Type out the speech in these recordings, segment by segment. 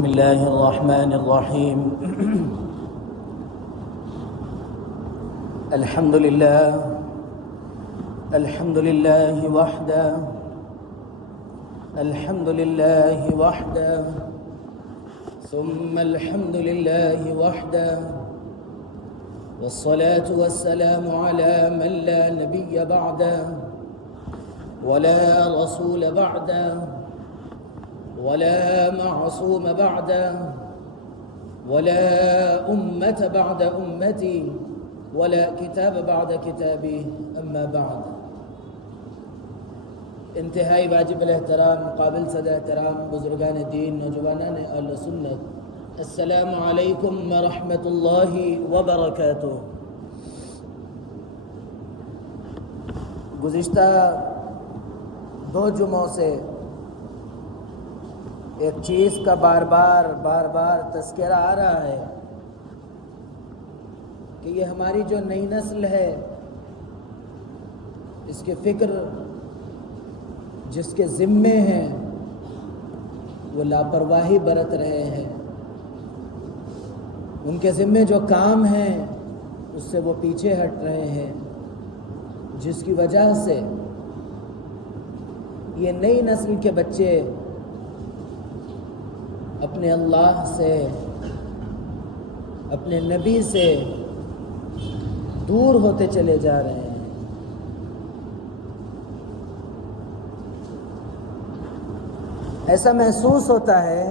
بسم الله الرحمن الرحيم الحمد لله وحده الحمد لله وحده ثم الحمد لله وحده والصلاة والسلام على من لا نبي بعده ولا رسول بعده ولا معصوم بعده ولا أمة بعد أمتي ولا کتاب بعد کتابی اما بعد. انتہائی واجب الاحترام قابل صدر احترام بزرگان دین، نوجوانان اہل سنت، السلام علیکم ورحمۃ اللہ وبرکاتہ. گزشتہ 2 جمعوں سے ایک چیز کا بار بار تذکرہ آ رہا ہے کہ یہ ہماری جو نئی نسل ہے اس کی فکر جس کے ذمے ہیں وہ لاپرواہی برت رہے ہیں. ان کے ذمے جو کام ہیں اس سے وہ پیچھے ہٹ رہے ہیں، جس کی وجہ سے یہ نئی نسل کے بچے اپنے اللہ سے، اپنے نبی سے دور ہوتے چلے جا رہے ہیں. ایسا محسوس ہوتا ہے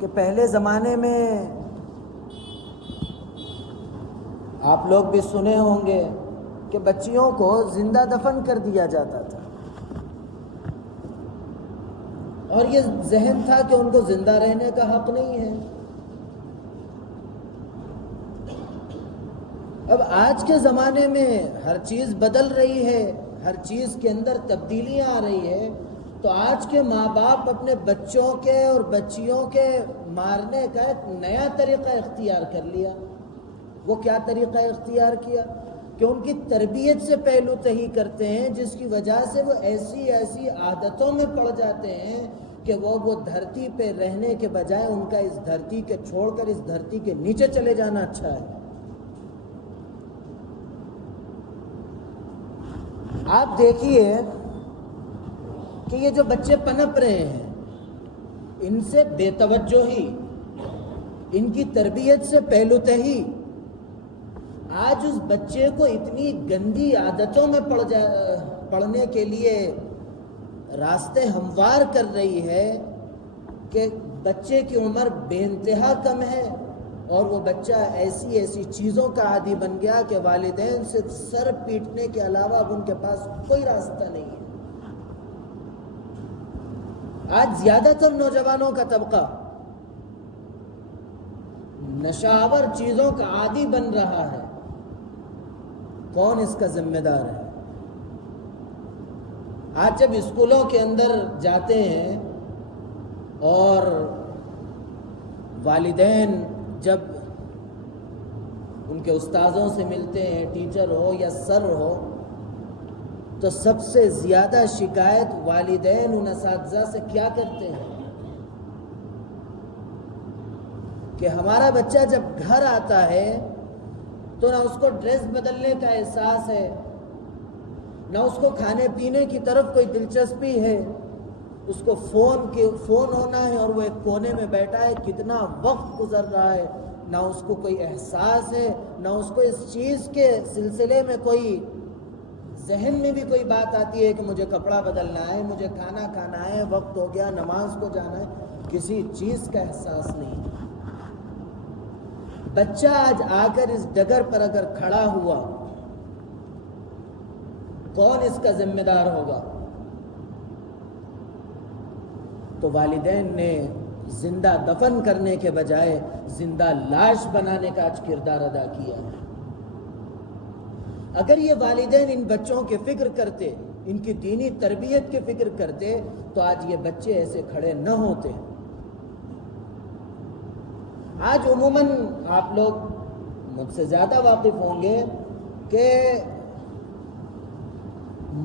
کہ پہلے زمانے میں آپ لوگ بھی سنے ہوں گے کہ بچیوں کو زندہ دفن کر دیا جاتا تھا، اور یہ ذہن تھا کہ ان کو زندہ رہنے کا حق نہیں ہے. اب آج کے زمانے میں ہر چیز بدل رہی ہے، ہر چیز کے اندر تبدیلیاں آ رہی ہے، تو آج کے ماں باپ اپنے بچوں کے اور بچیوں کے مارنے کا ایک نیا طریقہ اختیار کر لیا. وہ کیا طریقہ اختیار کیا کہ ان کی تربیت سے پہلو تہی کرتے ہیں، جس کی وجہ سے وہ ایسی عادتوں میں پڑ جاتے ہیں کہ وہ دھرتی پہ رہنے کے بجائے ان کا اس دھرتی کے چھوڑ کر اس دھرتی کے نیچے چلے جانا اچھا ہے. آپ دیکھیے کہ یہ جو بچے پنپ رہے ہیں ان سے بے توجہی، ان کی تربیت سے پہلو تہی آج اس بچے کو اتنی گندی عادتوں میں پڑنے کے لیے راستے ہموار کر رہی ہے کہ بچے کی عمر بے انتہا کم ہے اور وہ بچہ ایسی چیزوں کا عادی بن گیا کہ والدین سے سر پیٹنے کے علاوہ اب ان کے پاس کوئی راستہ نہیں ہے. آج زیادہ تر نوجوانوں کا طبقہ نشاور چیزوں کا عادی بن رہا ہے. کون اس کا ذمہ دار ہے؟ آج جب اسکولوں کے اندر جاتے ہیں اور والدین جب ان کے استاذوں سے ملتے ہیں، ٹیچر ہو یا سر ہو، تو سب سے زیادہ شکایت والدین ان اساتذہ سے کیا کرتے ہیں کہ ہمارا بچہ جب گھر آتا ہے تو نہ اس کو ڈریس بدلنے کا احساس ہے، نہ اس کو کھانے پینے کی طرف کوئی دلچسپی ہے. اس کو فون ہونا ہے اور وہ ایک کونے میں بیٹھا ہے، کتنا وقت گزر رہا ہے، نہ اس کو کوئی احساس ہے، نہ اس کو اس چیز کے سلسلے میں کوئی ذہن میں بھی کوئی بات آتی ہے کہ مجھے کپڑا بدلنا ہے، مجھے کھانا کھانا ہے، وقت ہو گیا، نماز کو جانا ہے. کسی چیز کا احساس نہیں. بچہ آج آ کر اس ڈگر پر اگر کھڑا ہوا، کون اس کا ذمہ دار ہوگا؟ تو والدین نے زندہ دفن کرنے کے بجائے زندہ لاش بنانے کا آج کردار ادا کیا ہے. اگر یہ والدین ان بچوں کی فکر کرتے، ان کی دینی تربیت کی فکر کرتے، تو آج یہ بچے ایسے کھڑے نہ ہوتے. آج عموماً آپ لوگ مجھ سے زیادہ واقف ہوں گے کہ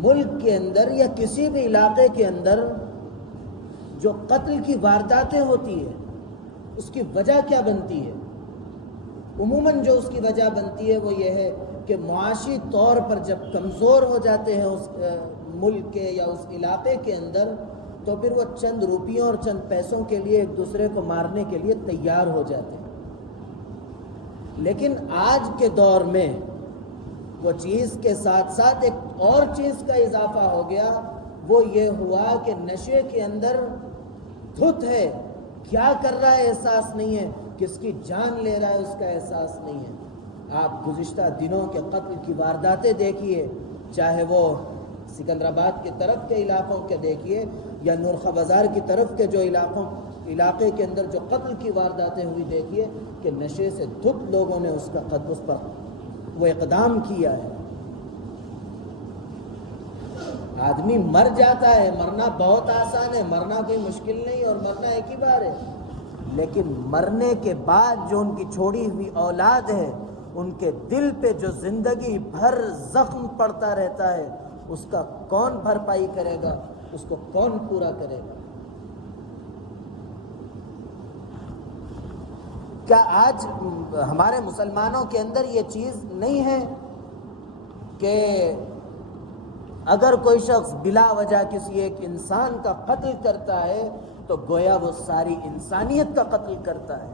ملک کے اندر یا کسی بھی علاقے کے اندر جو قتل کی وارداتیں ہوتی ہیں اس کی وجہ کیا بنتی ہے؟ عموماً جو اس کی وجہ بنتی ہے وہ یہ ہے کہ معاشی طور پر جب کمزور ہو جاتے ہیں اس ملک کے یا اس علاقے کے اندر، تو پھر وہ چند روپیوں اور چند پیسوں کے لیے ایک دوسرے کو مارنے کے لیے تیار ہو جاتے ہیں۔ لیکن آج کے دور میں وہ چیز کے ساتھ ساتھ ایک اور چیز کا اضافہ ہو گیا، وہ یہ ہوا کہ نشے کے اندر دھت ہے، کیا کر رہا ہے احساس نہیں ہے، کس کی جان لے رہا ہے اس کا احساس نہیں ہے۔ آپ گزشتہ دنوں کے قتل کی وارداتیں دیکھیے، چاہے وہ سکندرآباد کی طرف کے علاقوں کے دیکھیے یا نورخہ بازار کی طرف کے جو علاقے کے اندر جو قتل کی وارداتیں ہوئی دیکھیے، کہ نشے سے دھت لوگوں نے اس پر وہ اقدام کیا ہے۔ آدمی مر جاتا ہے، مرنا بہت آسان ہے، مرنا کوئی مشکل نہیں اور مرنا ایک ہی بار ہے، لیکن مرنے کے بعد جو ان کی چھوڑی ہوئی اولاد ہے، ان کے دل پہ جو زندگی بھر زخم پڑتا رہتا ہے، اس کا کون بھرپائی کرے گا، اس کو کون پورا کرے گا؟ کیا آج ہمارے مسلمانوں کے اندر یہ چیز نہیں ہے کہ اگر کوئی شخص بلا وجہ کسی ایک انسان کا قتل کرتا ہے تو گویا وہ ساری انسانیت کا قتل کرتا ہے؟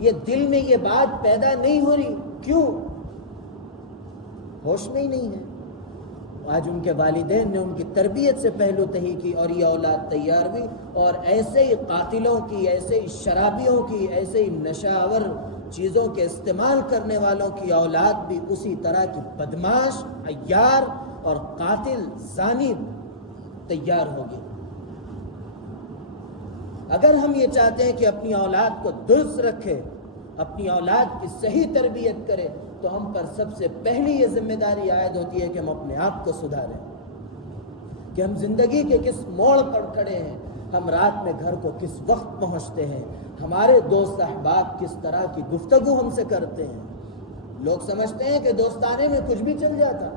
یہ دل میں یہ بات پیدا نہیں ہو رہی، کیوں؟ ہوش میں ہی نہیں ہے۔ آج ان کے والدین نے ان کی تربیت سے پہلو تہی کی اور یہ اولاد تیار ہوئی، اور ایسے ہی قاتلوں کی، ایسے ہی شرابیوں کی، ایسے ہی نشہ آور چیزوں کے استعمال کرنے والوں کی اولاد بھی اسی طرح کی بدماش، عیار اور قاتل زانی تیار ہوگی۔ اگر ہم یہ چاہتے ہیں کہ اپنی اولاد کو درست رکھے، اپنی اولاد کی صحیح تربیت کرے، تو ہم پر سب سے پہلی یہ ذمہ داری عائد ہوتی ہے کہ ہم اپنے آپ کو سدھاریں، کہ ہم زندگی کے کس موڑ پر کھڑے ہیں، ہم رات میں گھر کو کس وقت پہنچتے ہیں، ہمارے دوست احباب کس طرح کی گفتگو ہم سے کرتے ہیں۔ لوگ سمجھتے ہیں کہ دوستانے میں کچھ بھی چل جاتا،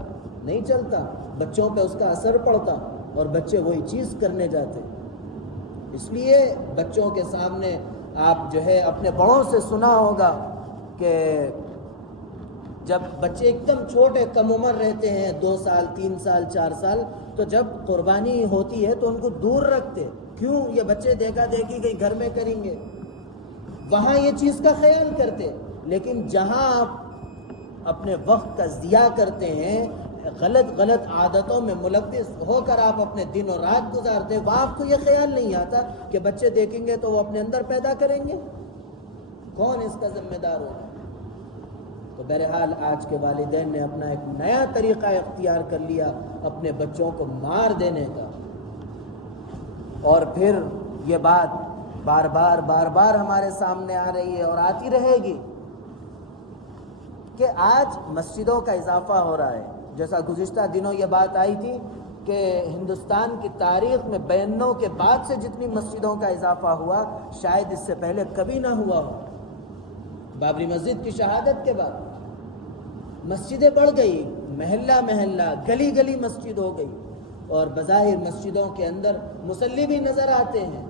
نہیں چلتا، بچوں پہ اس کا اثر پڑتا اور بچے وہی چیز کرنے جاتے۔ اس لیے بچوں کے سامنے آپ جو ہے اپنے بڑوں سے سنا ہوگا کہ جب بچے ایک دم چھوٹے کم عمر رہتے ہیں، 2 سال 3 سال 4 سال، تو جب قربانی ہوتی ہے تو ان کو دور رکھتے، کیوں؟ یہ بچے دیکھا دیکھی کہیں گھر میں کریں گے، وہاں یہ چیز کا خیال کرتے۔ لیکن جہاں آپ اپنے وقت کا ضیاع کرتے ہیں، غلط عادتوں میں ملوث ہو کر آپ اپنے دن اور رات گزارتے ہیں، وہاں آپ کو یہ خیال نہیں آتا کہ بچے دیکھیں گے تو وہ اپنے اندر پیدا کریں گے، کون اس کا ذمہ دار ہوگا؟ تو بہرحال آج کے والدین نے اپنا ایک نیا طریقہ اختیار کر لیا اپنے بچوں کو مار دینے کا، اور پھر یہ بات بار بار ہمارے سامنے آ رہی ہے اور آتی رہے گی کہ آج مسجدوں کا اضافہ ہو رہا ہے۔ جیسا گزشتہ دنوں یہ بات آئی تھی کہ ہندوستان کی تاریخ میں 92 کے بعد سے جتنی مسجدوں کا اضافہ ہوا، شاید اس سے پہلے کبھی نہ ہوا ہو۔ بابری مسجد کی شہادت کے بعد مسجدیں بڑھ گئی، محلہ گلی مسجد ہو گئی، اور بظاہر مسجدوں کے اندر مصلی بھی نظر آتے ہیں،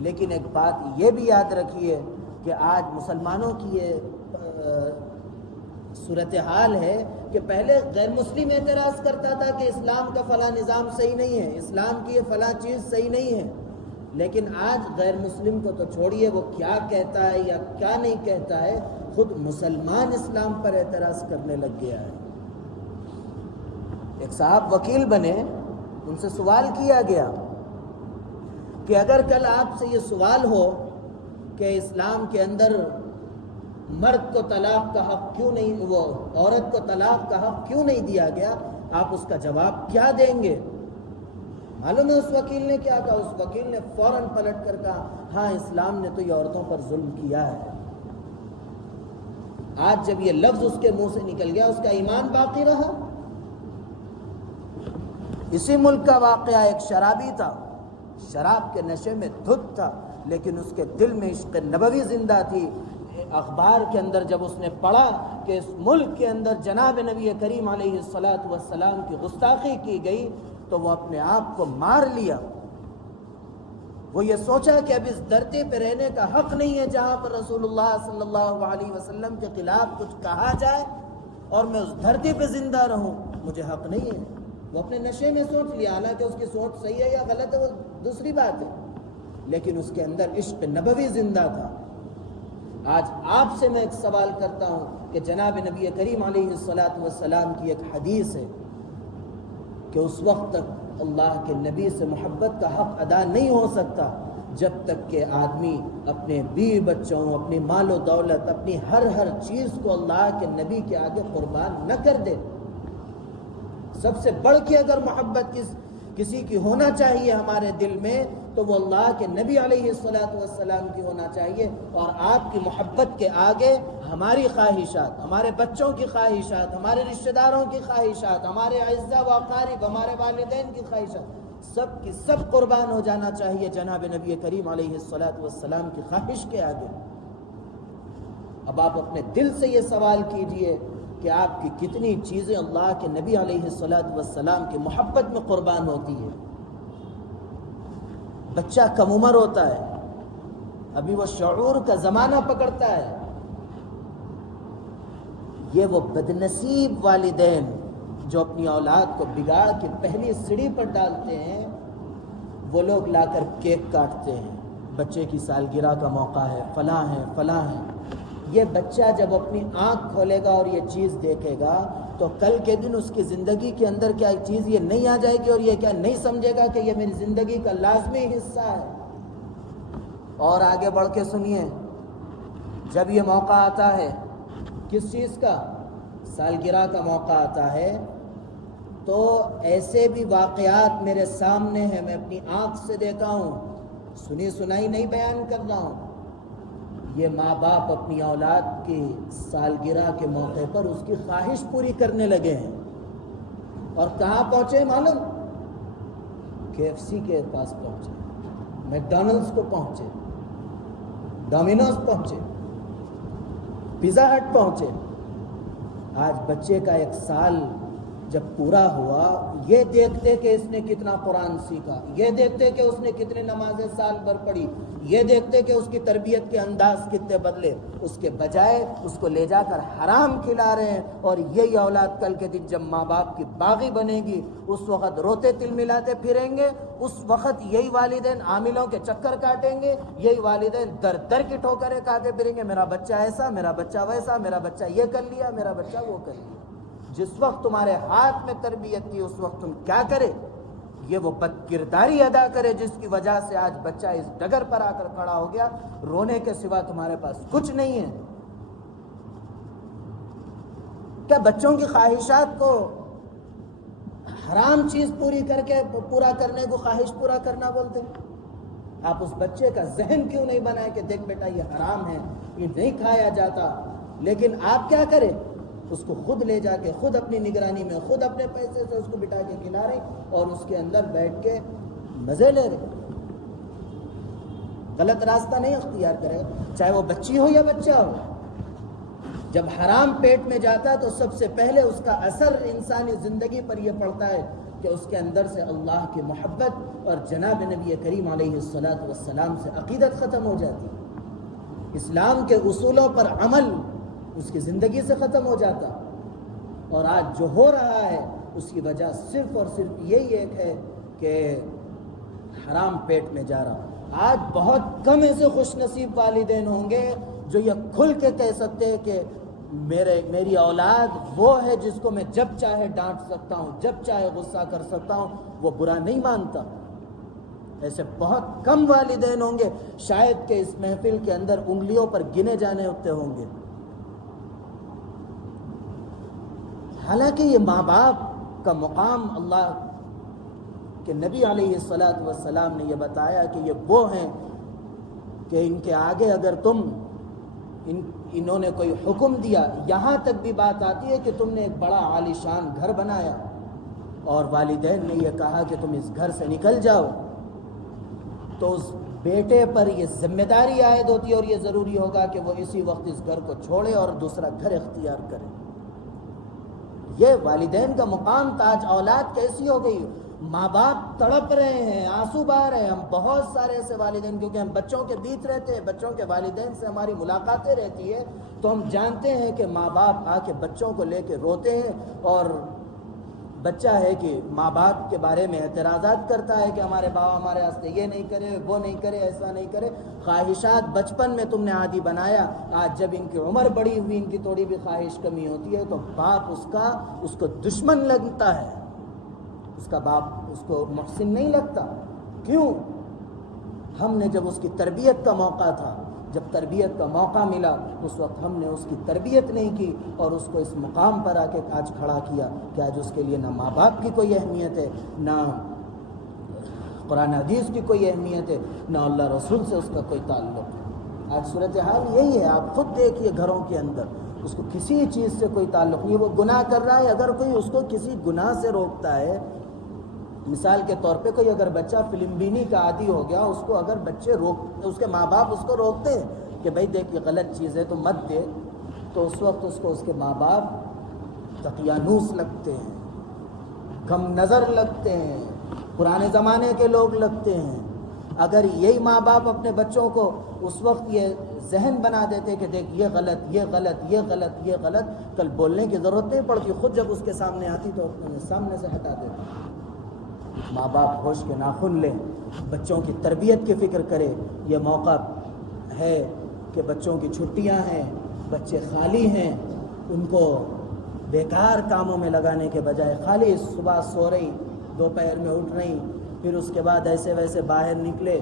لیکن ایک بات یہ بھی یاد رکھیے کہ آج مسلمانوں کی یہ صورتحال ہے کہ پہلے غیر مسلم اعتراض کرتا تھا کہ اسلام کا فلاں نظام صحیح نہیں ہے، اسلام کی یہ فلاں چیز صحیح نہیں ہے، لیکن آج غیر مسلم کو تو چھوڑیے وہ کیا کہتا ہے یا کیا نہیں کہتا ہے، خود مسلمان اسلام پر اعتراض کرنے لگ گیا ہے۔ ایک صاحب وکیل بنے، ان سے سوال کیا گیا کہ اگر کل آپ سے یہ سوال ہو کہ اسلام کے اندر مرد کو طلاق کا حق کیوں نہیں، وہ عورت کو طلاق کا حق کیوں نہیں دیا گیا، آپ اس کا جواب کیا دیں گے؟ معلوم ہے اس وکیل نے کیا کہا؟ اس وکیل نے فوراً پلٹ کر کہا، ہاں اسلام نے تو یہ عورتوں پر ظلم کیا ہے۔ آج جب یہ لفظ اس کے منہ سے نکل گیا، اس کا ایمان باقی رہا؟ اسی ملک کا واقعہ، ایک شرابی تھا، شراب کے نشے میں دھت تھا، لیکن اس کے دل میں عشق نبوی زندہ تھی۔ اخبار کے اندر جب اس نے پڑھا کہ اس ملک کے اندر جناب نبی کریم علیہ الصلاۃ والسلام کی گستاخی کی گئی، تو وہ اپنے آپ کو مار لیا۔ وہ یہ سوچا کہ اب اس دھرتی پہ رہنے کا حق نہیں ہے جہاں پر رسول اللہ صلی اللہ علیہ وسلم کے خلاف کچھ کہا جائے اور میں اس دھرتی پہ زندہ رہوں، مجھے حق نہیں ہے۔ وہ اپنے نشے میں سوچ لیا، حالانکہ اس کی سوچ صحیح ہے یا غلط ہے وہ دوسری بات ہے، لیکن اس کے اندر عشق نبوی زندہ تھا۔ آج آپ سے میں ایک سوال کرتا ہوں کہ جناب نبی کریم علیہ السلام کی ایک حدیث ہے کہ اس وقت تک اللہ کے نبی سے محبت کا حق ادا نہیں ہو سکتا جب تک کہ آدمی اپنے بیوی بچوں، اپنی مال و دولت، اپنی ہر چیز کو اللہ کے نبی کے آگے قربان نہ کر دے۔ سب سے بڑھ کے اگر محبت کسی کی ہونا چاہیے ہمارے دل میں تو وہ اللہ کے نبی علیہ السلام کی ہونا چاہیے، اور آپ کی محبت کے آگے ہماری خواہشات، ہمارے بچوں کی خواہشات، ہمارے رشتہ داروں کی خواہشات، ہمارے اعزاء و اقارب، ہمارے والدین کی خواہشات، سب کی سب قربان ہو جانا چاہیے جناب نبی کریم علیہ السلام کی خواہش کے آگے۔ اب آپ اپنے دل سے یہ سوال کیجئے کہ آپ کی کتنی چیزیں اللہ کے نبی علیہ السلام کی محبت میں قربان ہوتی ہے۔ بچہ کم عمر ہوتا ہے، ابھی وہ شعور کا زمانہ پکڑتا ہے، یہ وہ بدنصیب والدین جو اپنی اولاد کو بگاڑ کے پہلی سیڑھی پر ڈالتے ہیں، وہ لوگ لا کر کیک کاٹتے ہیں، بچے کی سالگرہ کا موقع ہے، فلاں ہے فلاں ہے۔ یہ بچہ جب اپنی آنکھ کھولے گا اور یہ چیز دیکھے گا تو کل کے دن اس کی زندگی کے اندر کیا ایک چیز یہ نہیں آ جائے گی اور یہ کیا نہیں سمجھے گا کہ یہ میری زندگی کا لازمی حصہ ہے۔ اور آگے بڑھ کے سنیے، جب یہ موقع آتا ہے کس چیز کا؟ سالگرہ کا موقع آتا ہے، تو ایسے بھی واقعات میرے سامنے ہیں، میں اپنی آنکھ سے دیکھا ہوں، سنی سنائی نہیں بیان کر رہا ہوں۔ یہ ماں باپ اپنی اولاد کی سالگرہ کے موقع پر اس کی خواہش پوری کرنے لگے ہیں، اور کہاں پہنچے معلوم؟ KFC کے پاس پہنچے، میکڈونلڈس کو پہنچے، ڈومینوز پہنچے، پیزا ہٹ پہنچے۔ آج بچے کا 1 سال جب پورا ہوا، یہ دیکھتے کہ اس نے کتنا قرآن سیکھا، یہ دیکھتے کہ اس نے کتنے نمازیں سال بھر پڑھی، یہ دیکھتے کہ اس کی تربیت کے انداز کتنے بدلے، اس کے بجائے اس کو لے جا کر حرام کھلا رہے ہیں۔ اور یہی اولاد کل کے دن جب ماں باپ کی باغی بنے گی، اس وقت روتے تل ملاتے پھریں گے، اس وقت یہی والدین عاملوں کے چکر کاٹیں گے، یہی والدین در در کی ٹھوکریں کھاتے پھریں گے، میرا بچہ ایسا، میرا بچہ ویسا، میرا بچہ یہ کر لیا، میرا بچہ وہ کر لیا۔ جس وقت تمہارے ہاتھ میں تربیت کی اس وقت تم کیا کرے؟ یہ وہ بد کرداری ادا کرے جس کی وجہ سے آج بچہ اس ڈگر پر آ کر کھڑا ہو گیا، رونے کے سوا تمہارے پاس کچھ نہیں ہے۔ کیا بچوں کی خواہشات کو حرام چیز پورا کرنے کو خواہش پورا کرنا بولتے ہیں؟ آپ اس بچے کا ذہن کیوں نہیں بنائے کہ دیکھ بیٹا یہ حرام ہے، یہ نہیں کھایا جاتا، لیکن آپ کیا کریں؟ اس کو خود لے جا کے، خود اپنی نگرانی میں، خود اپنے پیسے سے اس کو بٹھا کے کھلا رہے اور اس کے اندر بیٹھ کے مزے لے رہے۔ غلط راستہ نہیں اختیار کرے گا، چاہے وہ بچی ہو یا بچہ ہو۔ جب حرام پیٹ میں جاتا ہے تو سب سے پہلے اس کا اثر انسانی زندگی پر یہ پڑتا ہے کہ اس کے اندر سے اللہ کی محبت اور جناب نبی کریم علیہ السلام سے عقیدت ختم ہو جاتی ہے، اسلام کے اصولوں پر عمل اس کی زندگی سے ختم ہو جاتا۔ اور آج جو ہو رہا ہے اس کی وجہ صرف اور صرف یہی ایک ہے کہ حرام پیٹ میں جا رہا۔ آج بہت کم ایسے خوش نصیب والدین ہوں گے جو یہ کھل کے کہہ سکتے ہیں کہ میری اولاد وہ ہے جس کو میں جب چاہے ڈانٹ سکتا ہوں، جب چاہے غصہ کر سکتا ہوں، وہ برا نہیں مانتا۔ ایسے بہت کم والدین ہوں گے، شاید کہ اس محفل کے اندر انگلیوں پر گنے جانے ہوتے ہوں گے۔ حالانکہ یہ ماں باپ کا مقام اللہ کے نبی علیہ السلام نے یہ بتایا کہ یہ وہ ہیں کہ ان کے آگے اگر انہوں نے کوئی حکم دیا، یہاں تک بھی بات آتی ہے کہ تم نے ایک بڑا عالیشان گھر بنایا اور والدین نے یہ کہا کہ تم اس گھر سے نکل جاؤ، تو اس بیٹے پر یہ ذمہ داری عائد ہوتی ہے اور یہ ضروری ہوگا کہ وہ اسی وقت اس گھر کو چھوڑے اور دوسرا گھر اختیار کرے۔ یہ والدین کا مقام تاج اولاد کیسی ہو گئی؟ ماں باپ تڑپ رہے ہیں، آنسو بہا رہے ہیں. ہم بہت سارے ایسے والدین، کیونکہ ہم بچوں کے بیچ رہتے ہیں، بچوں کے والدین سے ہماری ملاقاتیں رہتی ہے، تو ہم جانتے ہیں کہ ماں باپ آ کے بچوں کو لے کے روتے ہیں، اور بچہ ہے کہ ماں باپ کے بارے میں اعتراضات کرتا ہے کہ ہمارے باپ ہمارے واسطے یہ نہیں کرے، وہ نہیں کرے، ایسا نہیں کرے. خواہشات بچپن میں تم نے عادی بنایا، آج جب ان کی عمر بڑی ہوئی، ان کی تھوڑی بھی خواہش کمی ہوتی ہے تو باپ اس کو دشمن لگتا ہے، اس کا باپ اس کو محسن نہیں لگتا. کیوں؟ ہم نے جب اس کی تربیت کا موقع تھا، جب تربیت کا موقع ملا، اس وقت ہم نے اس کی تربیت نہیں کی اور اس کو اس مقام پر آ کے آج کھڑا کیا کہ آج اس کے لیے نہ ماں باپ کی کوئی اہمیت ہے، نہ قرآن حدیث کی کوئی اہمیت ہے، نہ اللہ رسول سے اس کا کوئی تعلق ہے. آج صورتحال یہی ہے. آپ خود دیکھیے گھروں کے اندر اس کو کسی چیز سے کوئی تعلق نہیں. وہ گناہ کر رہا ہے، اگر کوئی اس کو کسی گناہ سے روکتا ہے، مثال کے طور پہ کوئی اگر بچہ فلم بینی کا عادی ہو گیا، اس کو اگر بچے اس کے ماں باپ اس کو روکتے ہیں کہ بھائی دیکھ یہ غلط چیز ہے تو مت دے، تو اس وقت اس کو اس کے ماں باپ دقیانوس لگتے ہیں، کم نظر لگتے ہیں، پرانے زمانے کے لوگ لگتے ہیں. اگر یہی ماں باپ اپنے بچوں کو اس وقت یہ ذہن بنا دیتے کہ دیکھ یہ غلط، یہ غلط، یہ غلط، یہ غلط، کل بولنے کی ضرورت نہیں پڑتی، خود جب اس کے سامنے آتی تو سامنے سے ہٹا دیتے. ماں باپ ہوش کے ناخن لیں، بچوں کی تربیت کی فکر کرے. یہ موقع ہے کہ بچوں کی چھٹیاں ہیں، بچے خالی ہیں، ان کو بیکار کاموں میں لگانے کے بجائے خالی صبح سو رہی، دوپہر میں اٹھ رہی، پھر اس کے بعد ایسے ویسے باہر نکلے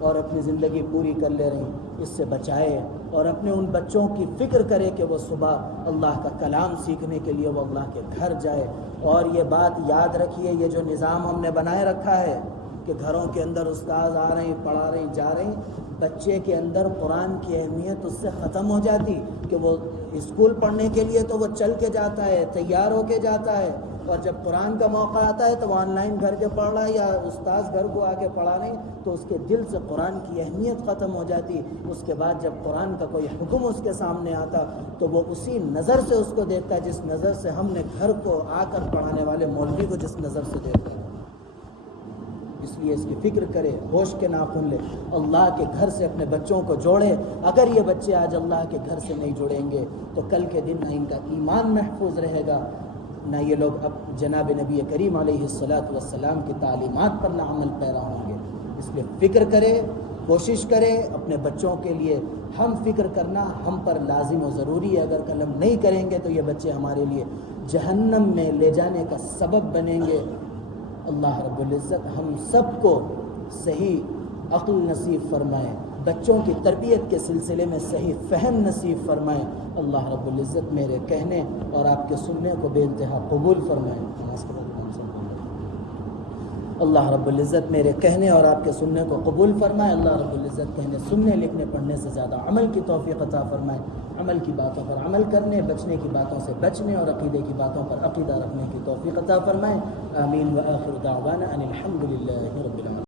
اور اپنی زندگی پوری کر لے رہی، اس سے بچائے اور اپنے ان بچوں کی فکر کرے کہ وہ صبح اللہ کا کلام سیکھنے کے لیے وہ اللہ کے گھر جائے. اور یہ بات یاد رکھیے، یہ جو نظام ہم نے بنائے رکھا ہے کہ گھروں کے اندر استاذ آ رہے ہیں، پڑھا رہے ہیں، جا رہے ہیں، بچے کے اندر قرآن کی اہمیت اس سے ختم ہو جاتی کہ وہ اسکول پڑھنے کے لیے تو وہ چل کے جاتا ہے، تیار ہو کے جاتا ہے، اور جب قرآن کا موقع آتا ہے تو وہ آن لائن گھر کے پڑھ رہا ہے یا استاذ گھر کو آ کے پڑھا نہیں، تو اس کے دل سے قرآن کی اہمیت ختم ہو جاتی. اس کے بعد جب قرآن کا کوئی حکم اس کے سامنے آتا تو وہ اسی نظر سے اس کو دیکھتا ہے جس نظر سے ہم نے گھر کو آ کر پڑھانے والے مولوی کو جس نظر سے دیکھتا ہے. اس لیے اس کی فکر کرے، ہوش کے ناخن لے، اللہ کے گھر سے اپنے بچوں کو جوڑے. اگر یہ بچے آج اللہ کے گھر سے نہیں جڑیں گے تو کل کے دن نہ ان کا ایمان محفوظ رہے گا، نہ یہ لوگ اب جناب نبی کریم علیہ الصلاۃ کی تعلیمات پر نہ عمل پیرا ہوں گے. اس لیے فکر کرے، کوشش کرے اپنے بچوں کے لیے. ہم فکر کرنا ہم پر لازم و ضروری ہے. اگر کل ہم نہیں کریں گے تو یہ بچے ہمارے لیے جہنم میں لے جانے کا سبب بنیں گے. اللہ رب العزت ہم سب کو صحیح عقل نصیب فرمائے، بچوں کی تربیت کے سلسلے میں صحیح فہم نصیب فرمائے. اللہ رب العزت میرے کہنے اور آپ کے سننے کو بے انتہا قبول فرمائے. اللہ رب العزت میرے کہنے اور آپ کے سننے کو قبول فرمائے. اللہ رب العزت کہنے، سننے، لکھنے، پڑھنے سے زیادہ عمل کی توفیق عطا فرمائے. عمل کی باتوں پر عمل کرنے، بچنے کی باتوں سے بچنے اور عقیدے کی باتوں پر عقیدہ رکھنے کی توفیق عطا فرمائے. آمین. وآخر دعوانا ان الحمد للہ رب العالمین.